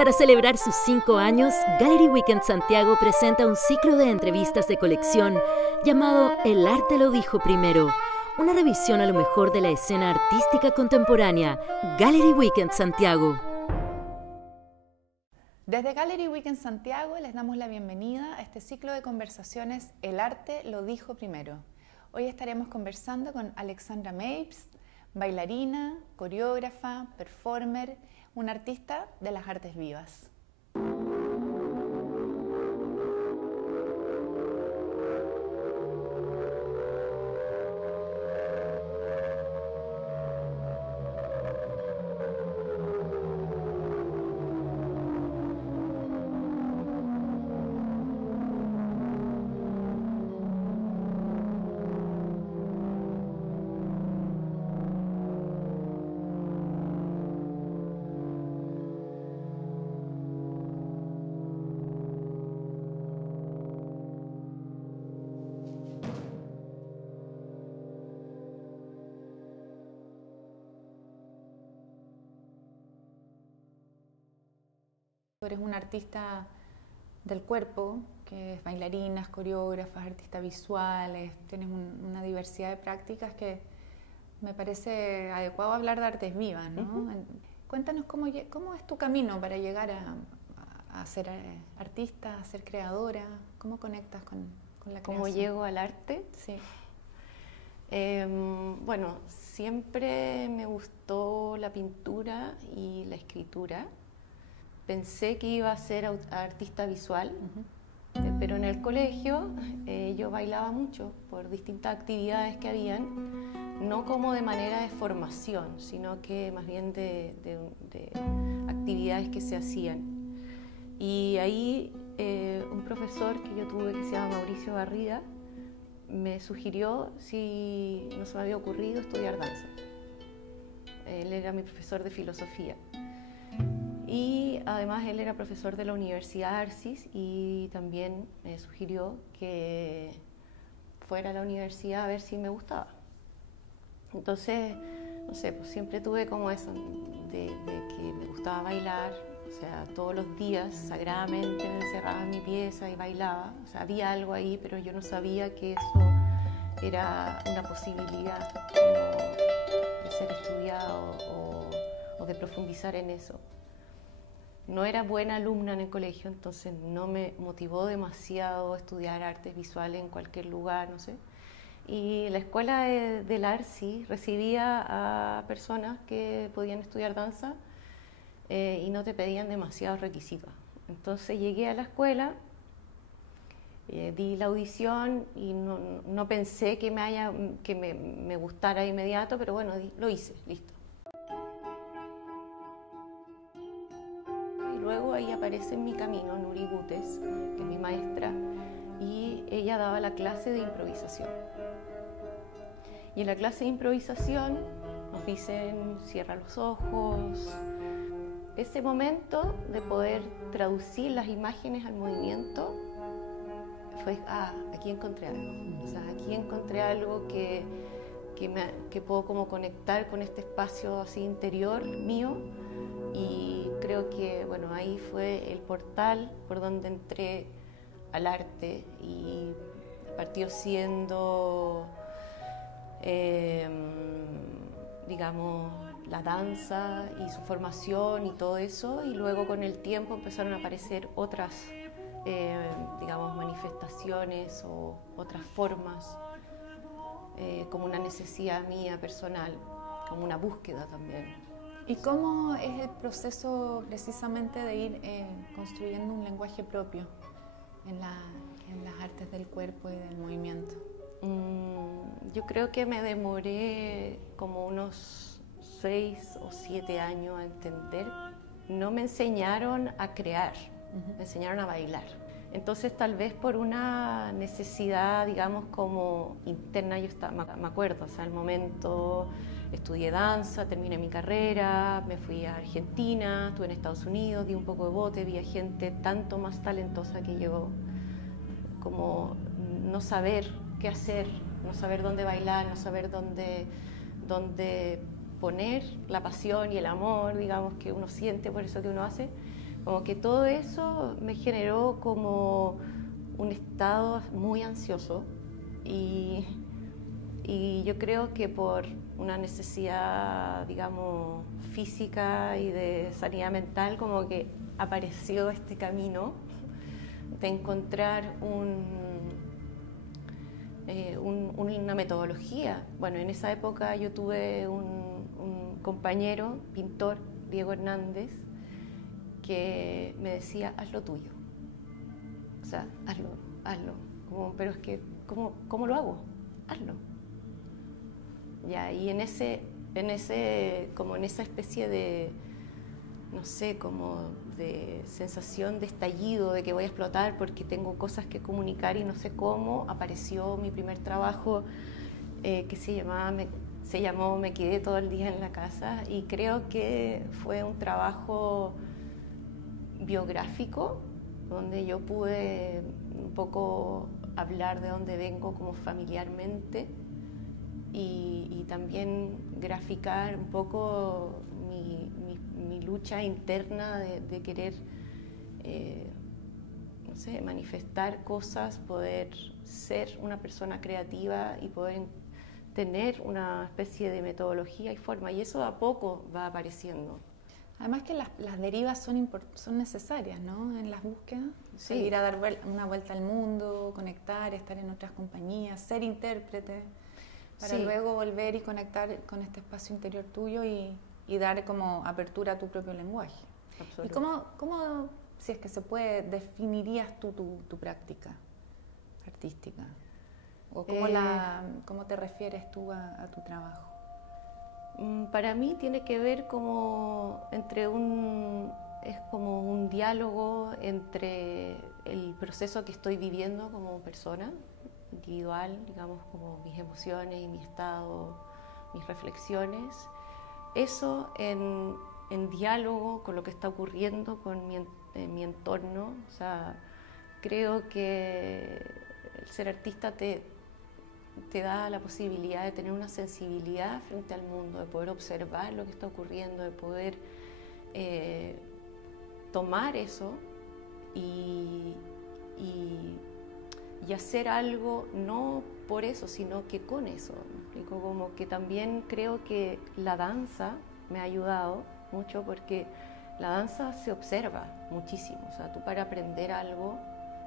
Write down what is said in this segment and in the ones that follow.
Para celebrar sus 5 años, Gallery Weekend Santiago presenta un ciclo de entrevistas de colección llamado El arte lo dijo primero, una revisión a lo mejor de la escena artística contemporánea. Gallery Weekend Santiago. Desde Gallery Weekend Santiago les damos la bienvenida a este ciclo de conversaciones El arte lo dijo primero. Hoy estaremos conversando con Alexandra Mapes, bailarina, coreógrafa, performer, una artista de las artes vivas. Tú eres una artista del cuerpo, que es bailarina, coreógrafa, artista visuales, tienes una diversidad de prácticas que me parece adecuado hablar de artes vivas, ¿no? Cuéntanos cómo es tu camino para llegar a ser artista, a ser creadora, cómo conectas con la creación. ¿Cómo llego al arte? Sí. Bueno, siempre me gustó la pintura y la escritura. Pensé que iba a ser artista visual, pero en el colegio yo bailaba mucho por distintas actividades que habían, no como de manera de formación, sino que más bien de actividades que se hacían. Y ahí un profesor que yo tuve que se llama Mauricio Garrida me sugirió si no se me había ocurrido estudiar danza. Él era mi profesor de filosofía. Y además él era profesor de la Universidad Arcis y también me sugirió que fuera a la universidad a ver si me gustaba. Entonces, no sé, pues siempre tuve como eso de que me gustaba bailar, o sea, todos los días sagradamente me encerraba en mi pieza y bailaba. O sea, había algo ahí, pero yo no sabía que eso era una posibilidad como de ser estudiado o de profundizar en eso. No era buena alumna en el colegio, entonces no me motivó demasiado estudiar artes visuales en cualquier lugar, no sé. Y la escuela del Arcis recibía a personas que podían estudiar danza y no te pedían demasiados requisitos. Entonces llegué a la escuela, di la audición y no pensé que me gustara de inmediato, pero bueno, lo hice, listo. Luego ahí aparece en mi camino Nuri Gutes, que es mi maestra, y ella daba la clase de improvisación. Y en la clase de improvisación nos dicen, cierra los ojos. Ese momento de poder traducir las imágenes al movimiento fue, aquí encontré algo. O sea, aquí encontré algo que puedo como conectar con este espacio así interior mío. Y creo que bueno, ahí fue el portal por donde entré al arte y partió siendo, digamos, la danza y su formación y todo eso, y luego con el tiempo empezaron a aparecer otras, digamos, manifestaciones o otras formas, como una necesidad mía personal, como una búsqueda también. ¿Y cómo es el proceso precisamente de ir construyendo un lenguaje propio en las artes del cuerpo y del movimiento? Yo creo que me demoré como unos 6 o 7 años a entender. No me enseñaron a crear, me enseñaron a bailar. Entonces tal vez por una necesidad, digamos, como interna, me acuerdo, o sea, al momento estudié danza, terminé mi carrera, me fui a Argentina, estuve en Estados Unidos, di un poco de bote, vi a gente tanto más talentosa que yo, como no saber qué hacer, no saber dónde bailar, no saber dónde poner la pasión y el amor, digamos, que uno siente por eso que uno hace. Como que todo eso me generó como un estado muy ansioso y yo creo que por una necesidad, digamos, física y de sanidad mental, como que apareció este camino de encontrar una metodología. Bueno, en esa época yo tuve un compañero, pintor, Diego Hernández, que me decía, haz lo tuyo. O sea, hazlo. Pero es que, ¿cómo lo hago? Hazlo. Ya, y en esa especie de, no sé, como de sensación de estallido, de que voy a explotar porque tengo cosas que comunicar y no sé cómo, apareció mi primer trabajo que se llamó Me quedé todo el día en la casa, y creo que fue un trabajo biográfico donde yo pude un poco hablar de dónde vengo como familiarmente y también graficar un poco mi lucha interna de querer, no sé, manifestar cosas, poder ser una persona creativa y poder tener una especie de metodología y forma, y eso a poco va apareciendo. Además que las derivas son necesarias, ¿no? En las búsquedas, sí. Ir a dar una vuelta al mundo, conectar, estar en otras compañías, ser intérprete, para sí. luego volver y conectar con este espacio interior tuyo y dar como apertura a tu propio lenguaje. ¿Y cómo, si es que se puede, definirías tú tu práctica artística? ¿O cómo te refieres tú a tu trabajo? Para mí tiene que ver es como un diálogo entre el proceso que estoy viviendo como persona individual, digamos, como mis emociones y mi estado, mis reflexiones, eso en diálogo con lo que está ocurriendo en mi entorno. O sea, creo que el ser artista te da la posibilidad de tener una sensibilidad frente al mundo, de poder observar lo que está ocurriendo, de poder tomar eso y hacer algo, no por eso, sino que con eso. ¿Me explico? Como que también creo que la danza me ha ayudado mucho, porque la danza se observa muchísimo. O sea, tú para aprender algo,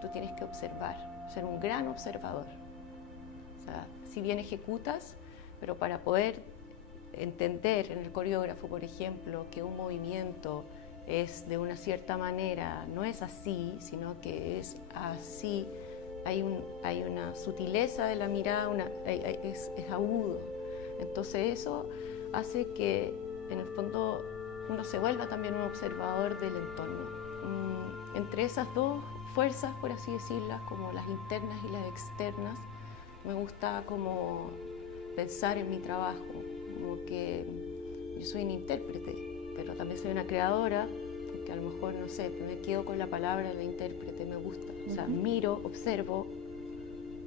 tú tienes que observar, ser un gran observador. O sea, si bien ejecutas, pero para poder entender en el coreógrafo, por ejemplo, que un movimiento es de una cierta manera, no es así, sino que es así, hay una sutileza de la mirada, es agudo. Entonces eso hace que en el fondo uno se vuelva también un observador del entorno. Entre esas dos fuerzas, por así decirlas, como las internas y las externas, me gusta como pensar en mi trabajo, como que yo soy una intérprete, pero también soy una creadora, porque a lo mejor, no sé, me quedo con la palabra de la intérprete, me gusta. O sea, miro, observo,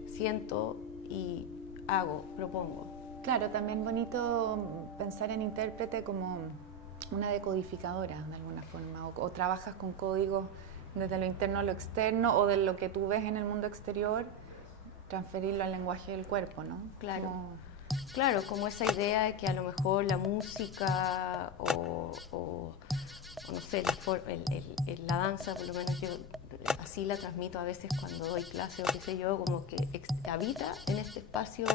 siento y hago, propongo. Claro, también bonito pensar en intérprete como una decodificadora, de alguna forma, o trabajas con códigos desde lo interno a lo externo, o de lo que tú ves en el mundo exterior, transferirlo al lenguaje del cuerpo, ¿no? Claro. Claro, como esa idea de que a lo mejor la música o no sé, la danza, por lo menos yo así la transmito a veces cuando doy clase o qué sé yo, como que habita en este espacio,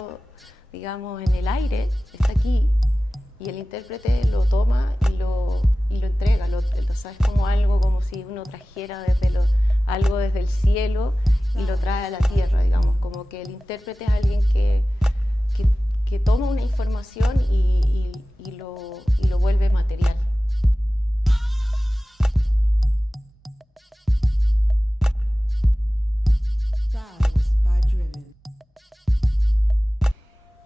digamos, en el aire, está aquí, y el intérprete lo toma y lo entrega, ¿sabes? Como algo, como si uno trajera algo desde el cielo y lo trae a la tierra, digamos, como que el intérprete es alguien que toma una información y lo vuelve material.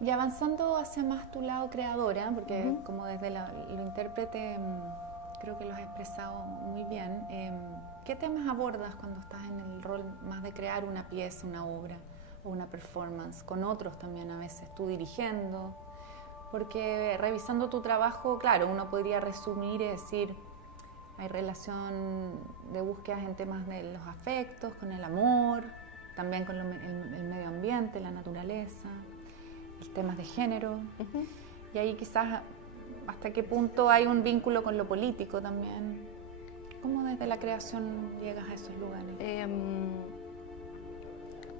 Y avanzando hacia más tu lado creadora, porque como desde lo intérprete creo que lo has expresado muy bien, ¿qué temas abordas cuando estás en el rol más de crear una pieza, una obra o una performance? Con otros también a veces, tú dirigiendo, porque revisando tu trabajo, claro, uno podría resumir y decir Hay relación de búsquedas en temas de los afectos, con el amor, también con el medio ambiente, la naturaleza, temas de género. Uh-huh. Y ahí quizás hasta qué punto hay un vínculo con lo político también. ¿Cómo desde la creación llegas a esos lugares?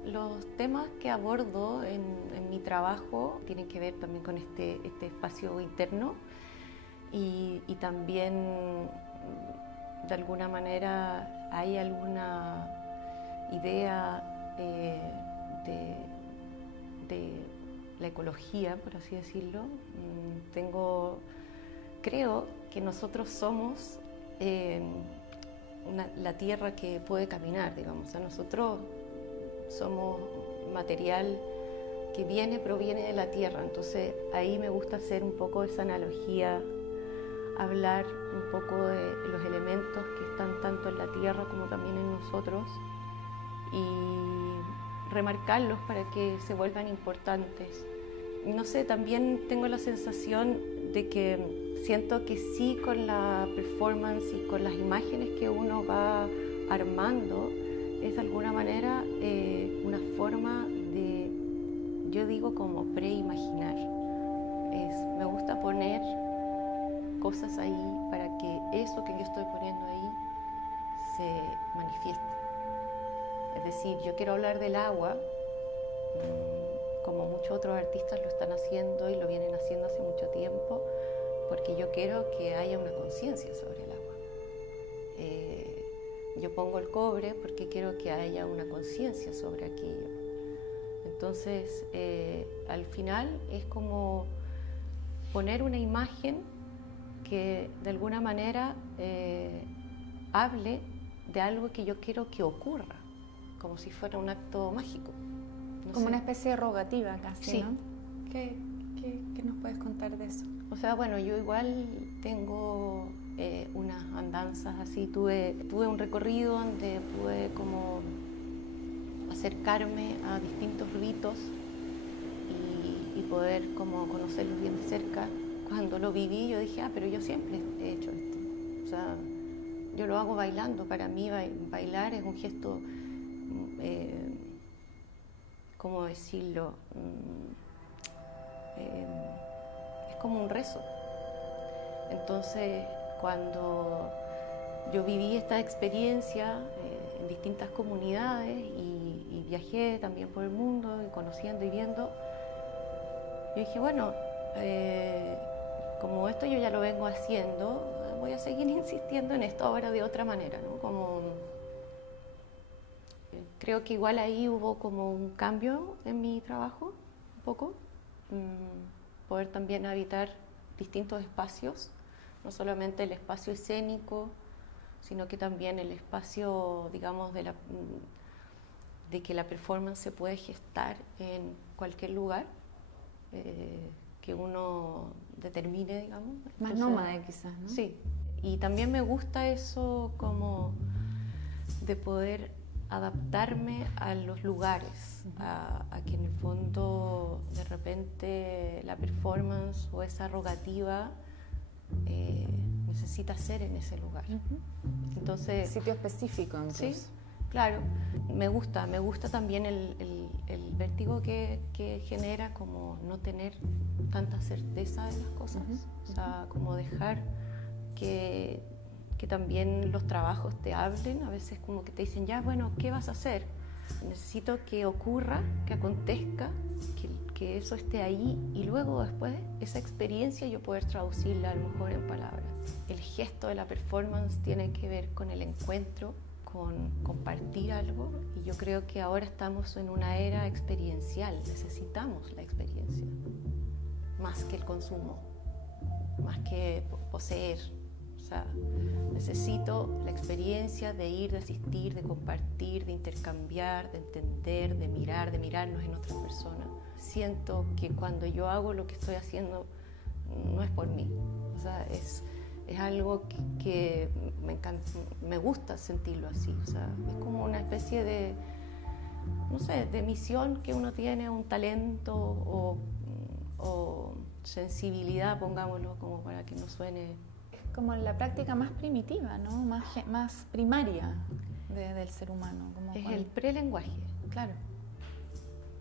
Los temas que abordo en mi trabajo tienen que ver también con este espacio interno y también de alguna manera hay alguna idea de la ecología, por así decirlo. Creo que nosotros somos la tierra que puede caminar, digamos. O sea, nosotros somos material que proviene de la tierra. Entonces ahí me gusta hacer un poco esa analogía, hablar un poco de los elementos que están tanto en la tierra como también en nosotros y remarcarlos para que se vuelvan importantes. No sé, también tengo la sensación de que siento que sí, con la performance y con las imágenes que uno va armando, es de alguna manera una forma de, yo digo, como preimaginar. Me gusta poner cosas ahí para que eso que yo estoy poniendo ahí se manifieste. Es decir, yo quiero hablar del agua, como muchos otros artistas lo están haciendo y lo vienen haciendo hace mucho tiempo, porque yo quiero que haya una conciencia sobre el agua. Yo pongo el cobre porque quiero que haya una conciencia sobre aquello. Entonces, al final es como poner una imagen que de alguna manera hable de algo que yo quiero que ocurra, como si fuera un acto mágico. Como una especie de rogativa casi, sí. ¿no? ¿Qué nos puedes contar de eso? O sea, bueno, yo igual tengo unas andanzas así, tuve un recorrido donde pude como acercarme a distintos ritos y poder como conocerlos bien de cerca. Cuando lo viví yo dije, pero yo siempre he hecho esto. O sea, yo lo hago bailando. Para mí bailar es un gesto, ¿cómo decirlo? Es como un rezo. Entonces, cuando yo viví esta experiencia en distintas comunidades y viajé también por el mundo y conociendo y viendo, yo dije, bueno, como esto yo ya lo vengo haciendo, voy a seguir insistiendo en esto ahora de otra manera, ¿no? Como creo que igual ahí hubo como un cambio en mi trabajo, un poco, poder también habitar distintos espacios, no solamente el espacio escénico, sino que también el espacio, digamos, de que la performance se puede gestar en cualquier lugar que uno determine, digamos. Más nómade quizás, ¿no? Sí, y también me gusta eso como de poder adaptarme a los lugares, a que en el fondo de repente la performance o esa rogativa necesita ser en ese lugar. Entonces, sitio específico, entonces. Sí, claro. Me gusta también el vértigo que genera como no tener tanta certeza de las cosas. O sea, como dejar que también los trabajos te hablen. A veces como que te dicen, ya, bueno, ¿qué vas a hacer? Necesito que ocurra, que acontezca, que eso esté ahí y luego después esa experiencia yo poder traducirla a lo mejor en palabras. El gesto de la performance tiene que ver con el encuentro, con compartir algo, y yo creo que ahora estamos en una era experiencial, necesitamos la experiencia, más que el consumo, más que poseer. O sea, necesito la experiencia de ir, de asistir, de compartir, de intercambiar, de entender, de mirarnos en otra persona. Siento que cuando yo hago lo que estoy haciendo no es por mí, o sea, es algo que me encanta, me gusta sentirlo así, o sea, es como una especie de, no sé, de misión que uno tiene, un talento o sensibilidad, pongámoslo, como para que no suene como la práctica más primitiva, ¿no? Más primaria del ser humano. Como es el prelenguaje. Claro.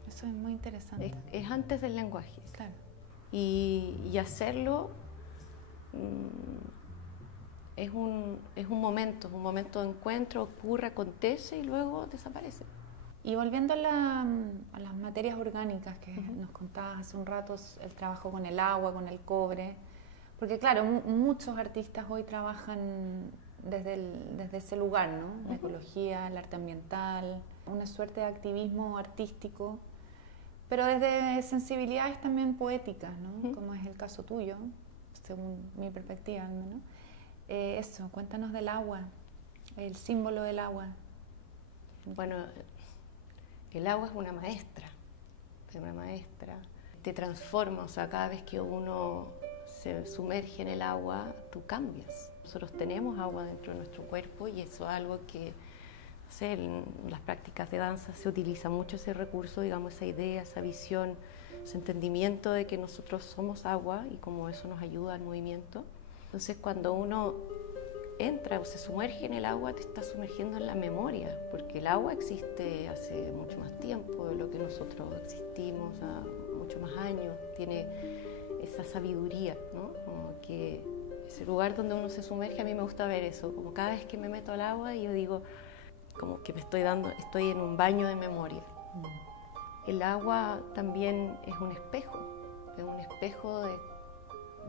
Eso es muy interesante. Es antes del lenguaje. Claro. Y hacerlo es un momento de encuentro, ocurre, acontece y luego desaparece. Y volviendo a las materias orgánicas que nos contabas hace un rato, el trabajo con el agua, con el cobre, porque claro, muchos artistas hoy trabajan desde ese lugar, ¿no? La ecología, el arte ambiental, una suerte de activismo artístico, pero desde sensibilidades también poéticas, ¿no? Como es el caso tuyo, según mi perspectiva, ¿no? Eso, cuéntanos del agua, el símbolo del agua. Bueno, el agua es una maestra, te transforma, o sea, cada vez que uno se sumerge en el agua, tú cambias. Nosotros tenemos agua dentro de nuestro cuerpo y eso es algo que, no sé, en las prácticas de danza se utiliza mucho ese recurso, digamos, esa idea, esa visión, ese entendimiento de que nosotros somos agua y cómo eso nos ayuda al movimiento. Entonces, cuando uno entra o se sumerge en el agua, te está sumergiendo en la memoria, porque el agua existe hace mucho más tiempo de lo que nosotros existimos, mucho más años, tiene esa sabiduría, ¿no? Como que ese lugar donde uno se sumerge, a mí me gusta ver eso, como cada vez que me meto al agua y yo digo, como que estoy en un baño de memoria. El agua también es un espejo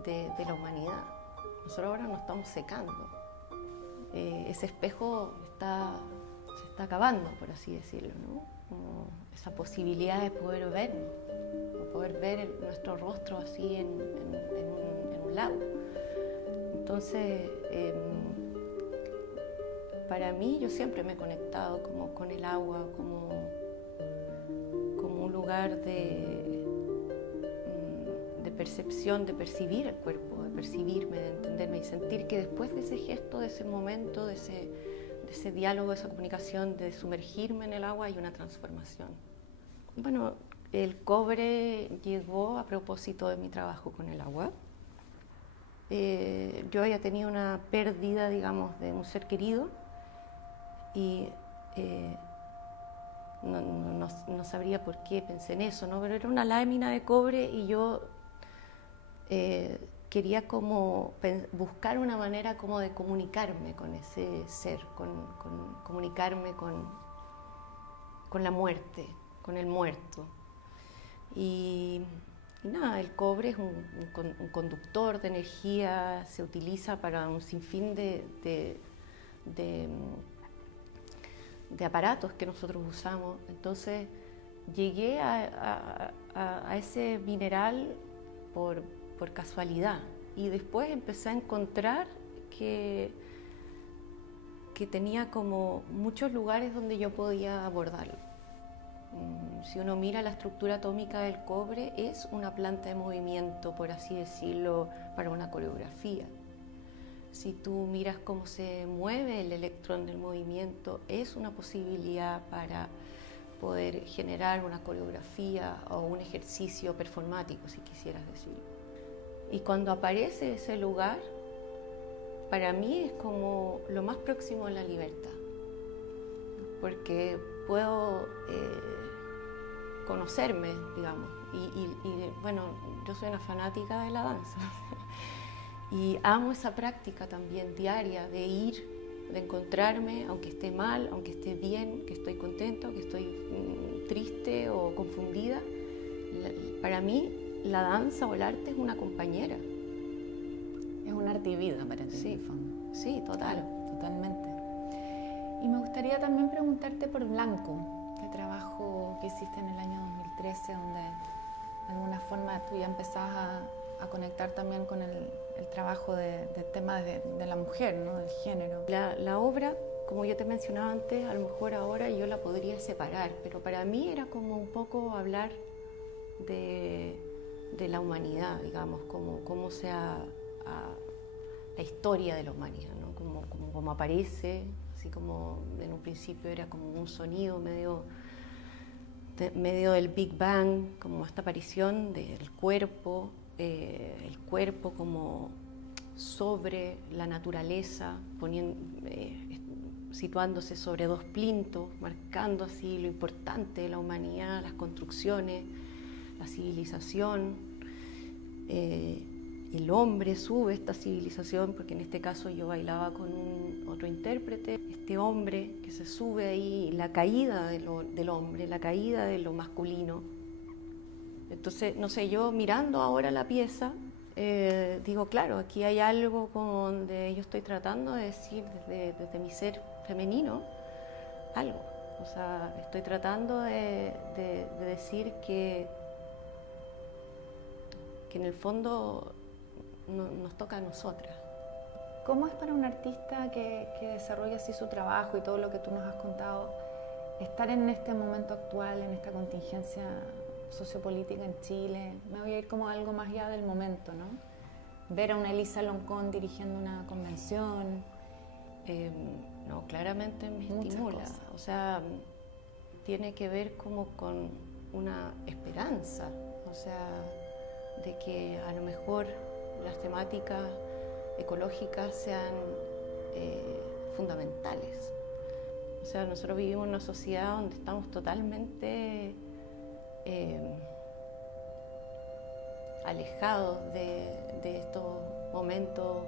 de la humanidad. Nosotros ahora nos estamos secando. Ese espejo se está acabando, por así decirlo, ¿no? Como esa posibilidad de poder ver nuestro rostro así en un lago. Entonces, para mí, yo siempre me he conectado como con el agua, como un lugar de percepción, de percibir el cuerpo, de percibirme, de entenderme y sentir que después de ese gesto, de ese momento, de ese diálogo, de esa comunicación, de sumergirme en el agua, hay una transformación. Bueno, el cobre llegó a propósito de mi trabajo con el agua. Yo había tenido una pérdida, digamos, de un ser querido y no sabría por qué pensé en eso, ¿no? Pero era una lámina de cobre y yo quería como buscar una manera como de comunicarme con ese ser, comunicarme con la muerte, con el muerto. Y nada, el cobre es un conductor de energía, se utiliza para un sinfín de aparatos que nosotros usamos. Entonces llegué a ese mineral por casualidad y después empecé a encontrar que tenía como muchos lugares donde yo podía abordarlo. Si uno mira la estructura atómica del cobre, es una planta de movimiento, por así decirlo, para una coreografía. Si tú miras cómo se mueve el electrón del movimiento, es una posibilidad para poder generar una coreografía o un ejercicio performático, si quisieras decirlo. Y cuando aparece ese lugar, para mí es como lo más próximo a la libertad, porque puedo conocerme, digamos, y bueno, yo soy una fanática de la danza y amo esa práctica también diaria de ir, de encontrarme, aunque esté mal, aunque esté bien, que estoy contento, que estoy triste o confundida. Para mí la danza o el arte es una compañera. Es un arte y vida para ti, sí, en el fondo. Sí, total. Claro, totalmente. Y me gustaría también preguntarte por Blanco, este trabajo que hiciste en el año 2013, donde de alguna forma tú ya empezabas a conectar también con el trabajo del tema de la mujer, ¿no? Del género. La obra, como yo te mencionaba antes, a lo mejor ahora yo la podría separar, pero para mí era como un poco hablar de la humanidad, digamos, cómo sea la historia de la humanidad, ¿no? Como aparece, así como en un principio era como un sonido medio del Big Bang, como esta aparición del cuerpo, el cuerpo como sobre la naturaleza, situándose sobre dos plintos, marcando así lo importante de la humanidad, las construcciones, la civilización. El hombre sube esta civilización, porque en este caso yo bailaba con otro intérprete. Este hombre que se sube ahí, la caída del hombre, la caída de lo masculino. Entonces, no sé, yo mirando ahora la pieza, digo, claro, aquí hay algo donde yo estoy tratando de decir desde mi ser femenino algo. O sea, estoy tratando de decir que en el fondo nos toca a nosotras. ¿Cómo es para un artista que desarrolla así su trabajo y todo lo que tú nos has contado, estar en este momento actual, en esta contingencia sociopolítica en Chile? Me voy a ir como algo más allá del momento, ¿no? Ver a una Elisa Loncón dirigiendo una convención. No, claramente me Muchas estimula. cosas. O sea, tiene que ver como con una esperanza. O sea, de que a lo mejor las temáticas ecológicas sean fundamentales. O sea, nosotros vivimos en una sociedad donde estamos totalmente alejados de estos momentos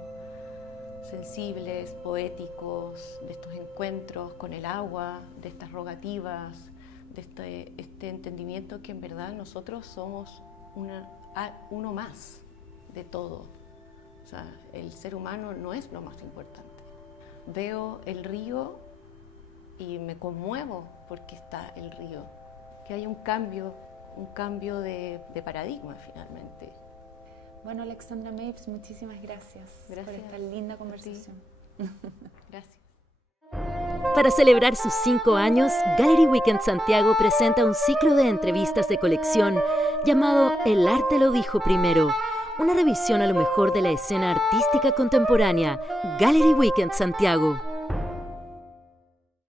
sensibles, poéticos, de estos encuentros con el agua, de estas rogativas, de este entendimiento que en verdad nosotros somos uno más de todo. O sea, el ser humano no es lo más importante. Veo el río y me conmuevo porque está el río. Que hay un cambio de paradigma finalmente. Bueno, Alexandra Mapes, muchísimas gracias por esta linda conversación. Gracias. Para celebrar sus 5 años, Gallery Weekend Santiago presenta un ciclo de entrevistas de colección llamado El arte lo dijo primero, una revisión a lo mejor de la escena artística contemporánea. Gallery Weekend Santiago.